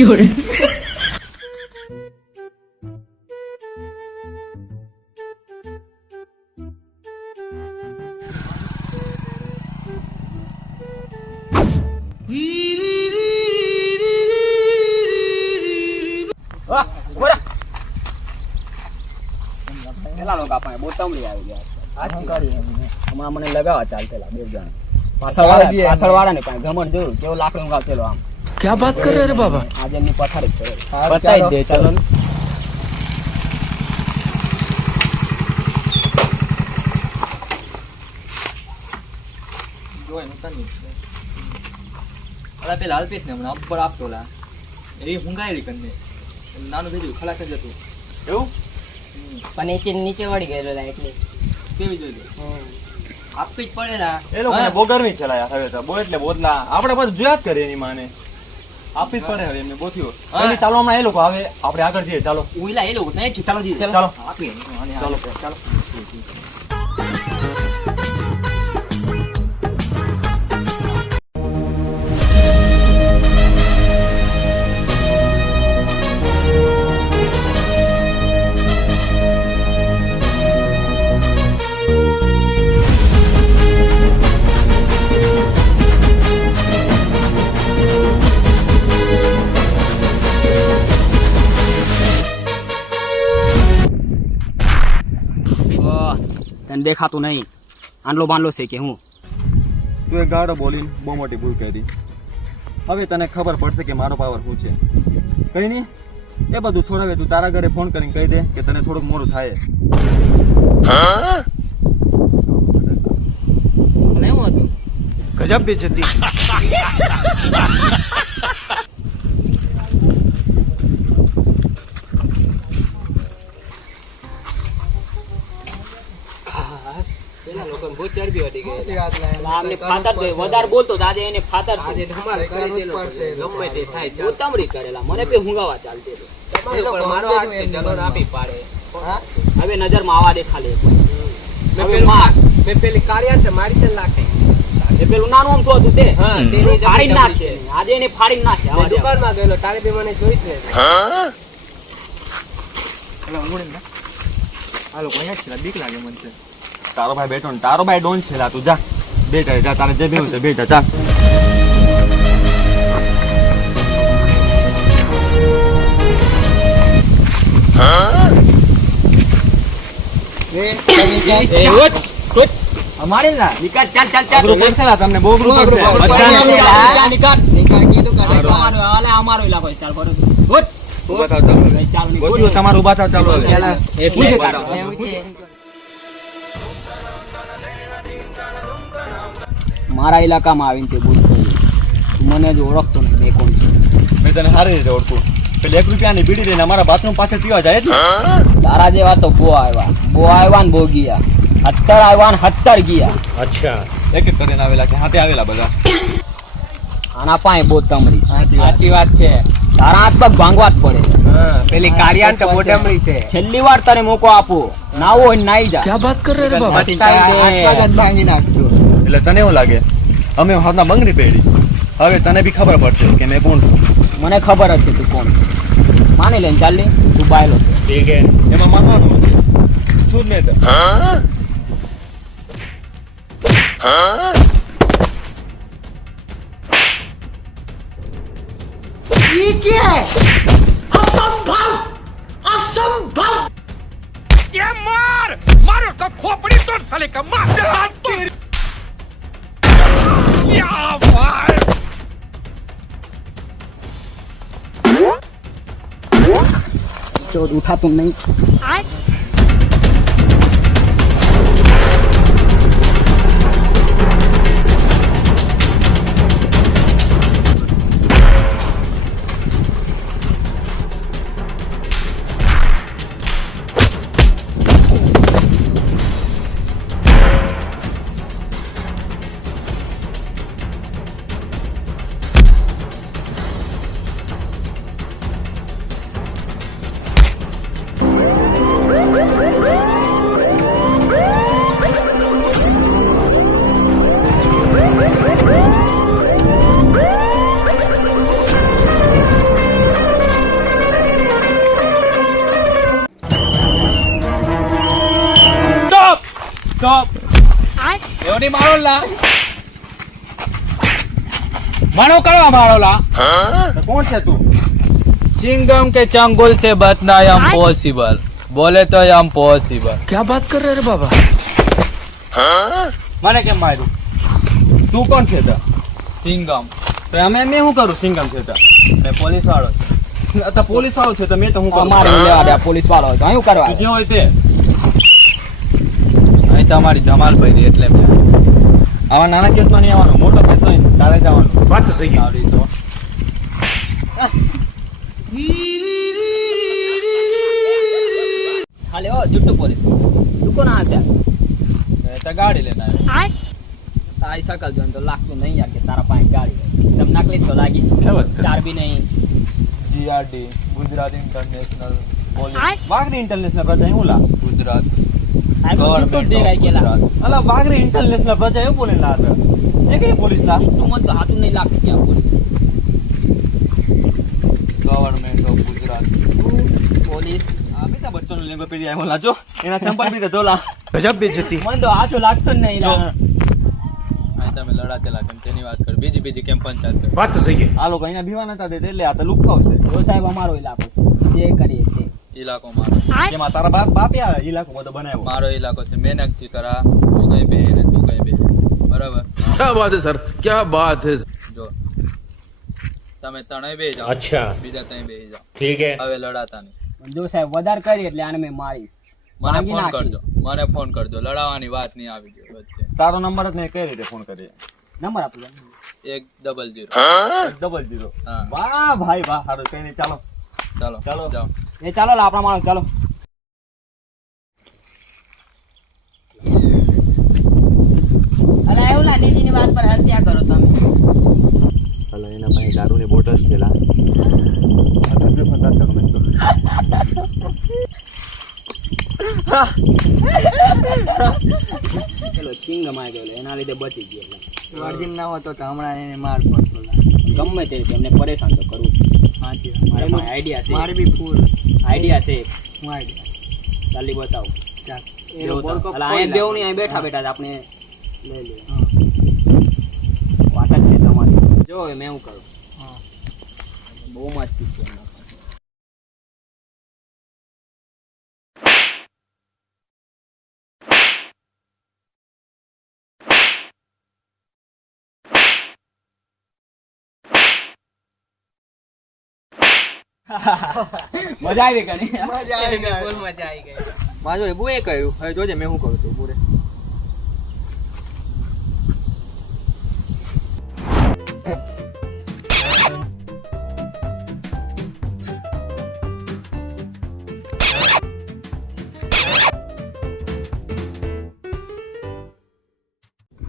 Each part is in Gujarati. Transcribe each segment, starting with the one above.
有人。હમણાં મને લગાવવા ચાલતેલા બે જણ પાછળ વાળા ને કાંઈ ગમણ જોયું કેવો લાકડું ગાવતેલો આમ क्या बात कर रहे रे बाबा? આજે એમની પથારી જ કરે બતાવી દે ચાલો પેલા અલ્પેશ ને હમણાં અબ્બર આપતો લા એ હુંગાયેલી કંને નાનું ભેજું ખલાસ જ હતું એવું પણ નીચે વળી ગયેલો એટલે કેવી જોઈ આપવી જ પડે ના એ લોકોને બહુ ગરમી છે લા હવે તો બહુ એટલે બોતલા આપણે બધું જોયા જ કરીએ એની માને આપવી જ પડે હવે એમને બોથ્યો ચાલો હમણાં એ લોકો આવે આપણે આગળ જઈએ ચાલો ઉઈલા એ લોકો નહીં ચાલો જી ચાલો આપીએ ચાલો ચાલો તને દેખાતું નહીં આંડલો બાંડલો છે કે હું તું એક ગાડો બોલીને બહુ મોટી ભૂલ કરી હવે તને ખબર પડશે કે મારો પાવર શું છે કઈ નહીં એ બધું છોડાવે તું તારા ઘરે ફોન કરીને કહી દે કે તને થોડુંક મોડું થાય એવું હતું गजब बेइज्जती। વધારે બોલતો દાદા એને ફાતર ઉતામળી કરેલા મને બી હુંગાવા ચાલતી હવે નજર માં આવા દે ખાલી પેલી કાર્યા મારી નાખે પેલું નાનું આમ હતું તે ફાડી નાખે આજે એને ફાડી નાખે દુકાન માં ગયેલો તારે બી મને જોઈ છે આ લોકો અહીંયા છે બીક લાગે મને તારો ભાઈ બેઠો ને તારો ભાઈ ડોન છે તું જા બેટા જા તારે જે બેવું છે બેટા જા અમારે ના નિકાલ ચાલ ચાલ ચાલ તમને બહુ ગ્રુપ અમારો ઇલાકો ચાલ કરો તમારું ઉભા થાવ ચાલો મારા ઇલાકામાં આવીને તે બોલ તું મને હજુ ઓળખતો નહીં મેં કોણ છે મેં તને સારી રીતે ઓળખું પેલી 1 રૂપિયાની બીડી લઈને અમારા બાથરૂમ પાછળ પીવા જાય તારા જેવા તો બો આવ્યા ને બો ગયા 70 આવ્યા ને 70 ગયા अच्छा એક એક કરીને આવેલા છે હાથે આવેલા બધા આના પાસે બહુ તમરી સાચી વાત છે તારા હાથ પગ ભાંગવા જ પડે પેલી કાર્યાન તો મોઢમરી છે છેલ્લી વાર તને મોકો આપું નાવો હોય નાઈ જા क्या बात कर रहे रे बाबा? ભાંગી નાખજો એટલે તને એવું લાગે અમે હાથના બંગડી પહેરી હવે તને બી ખબર પડશે કે મેં કોણ છું મને ખબર જ છે તું કોણ છે માની લે ચાલી તું બાયલો છે ठीक है। એમાં માનવાનું છે શું મેં તો ये क्या है? खोपड़ी तोड़ साले का मार दे हाथ तोड़ क्या भाई चोट उठा तुम नहीं स्टॉप एवढी मारोला मनो करो मारोला તો કોણ છે તું? चिंगम के चंगुल से बचना इम्पॉसिबल बोले तो इम्पॉसिबल क्या बात कर रहे रे बाबा મને કેમ માર્યું? તું કોણ છે તો? चिंगम તો અમે શું કરું સિંગમ છે તો? मैं पुलिस वालों તો પોલીસ વાળો છે તો મેં તો હું કરું? અમારે લેવા દે પોલીસ વાળો તો અહીં કરવા તું જે હોય તે અહીં તમારી ધમાલ પડી એટલે મેં આવા નાના કેસમાં નહીં આવવાનું, મોટો કેસ હોય ને તારે જવાનું. बात तो सही है આવી તો હાલે ઓ જુટ્ટુ પોલીસ તું કોણ આપ્યા मैं तो गाड़ी लेना है તારી શકલ જોઈને તો લાગતું નહીં યાર કે તારા પાસે ગાડી હોય. તમ નકલી જ તો લાગી क्या बात कर? ચાર બી નહીં GRD Gujarat international police Vaghri international પ્રજા એવું લા गुजरात આ તો જુટ્ટુ જ દેખાય કેલા અલા વાઘરી ઇન્ટરનેશનલ પ્રજા એવું બોલે લા હતા એ કઈ પોલીસ લા તું મને તો હાથું નહીં લાગતું ક્યાં police government of Gujarat police Amitabh Bachchan લેંગો પેરી આવ્યો લા જો એના ચંપલ બી તો લા गजब बेइज्जती મને તો હાથું લાગતું જ નહીં લા અહીં તમે લડાતેલા કેમ તેની વાત કર બીજી બીજી કેમ પંચાયત કર बात तो सही है આ લોકો અહીંયા ભીવા નતા દેતા એટલે આ તો લુખાવ છે જો સાહેબ અમારો ઇલાકો છે. જે કરીએ છે इलाको मारो કેમાં તારા બાપ આ ઇલાકો બધો બનાવ્યો मारो इलाको से मेहनत की करा तू कहीं पे है तू कहीं पे बराबर क्या बात है सर क्या बात है જો તમે તણે બે જાઓ अच्छा બીજા તઈ બે જાઓ ठीक है હવે લડાતા નહીં જો સાહેબ વધારે કરી એટલે આને મેં મારીશ મને ભાંગી ફોન નાખી. કરજો મને ફોન કરજો લડાવવાની વાત નહીં આવી જોઈએ વચ્ચે તારો નંબર જ નહીં કઈ રીતે ફોન કરીએ નંબર આપજો 100 00 હા વાહ ભાઈ વાહ સારું કઈ નહીં ચાલો ચાલો ચાલો. જાઓ એ ચાલો લા આપણા માણસ ચાલો અલા એવું લા નીતિની વાત પર હસ્યા કરો તમે અલા એના પાસે દારૂની બોટલ છે લા ચલો ચિંગ મારી ગયો એના લીધે બચી ગયો વર્જિન ના હોતો તો હમણાં એને માર પડતો ગમે તે રીતે એમને પરેશાન તો કરવું સાચી મારે આઈડિયા છે મારે બી ફૂલ આઈડિયા છે હું આઈડિયા ચાલી બતાવો ચાલ બેહો તો. અલા અહીં બેહું નહીં, અહીં બેઠા બેઠા જ આપણે લઈ લે વાત જ છે તમારી જો મેં એવું કરું બહુ મસ્તી છે એમાં. મજા આવી ગઈ ને? મજા આવી ગઈ. બહુ મજા આવી ગઈ માજો એ બુએ કહ્યું હવે જોજે મેં શું કરું છું પૂરે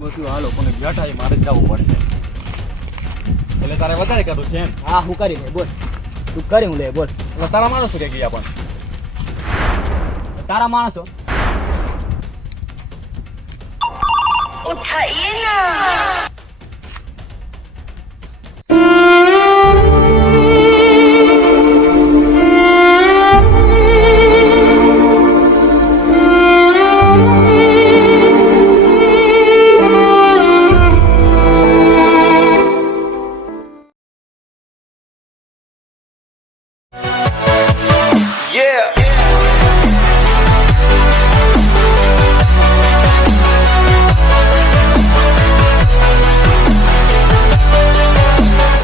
બધું આ લોકોને બેઠા છે મારે જ જવું પડશે એટલે તારે વધારે કરવું છે એમ હા હું કરી લે બોલ તું કરી હું લે બોલ એટલે તારા માણસો કે ગયા પણ તારા માણસો उठाइए ना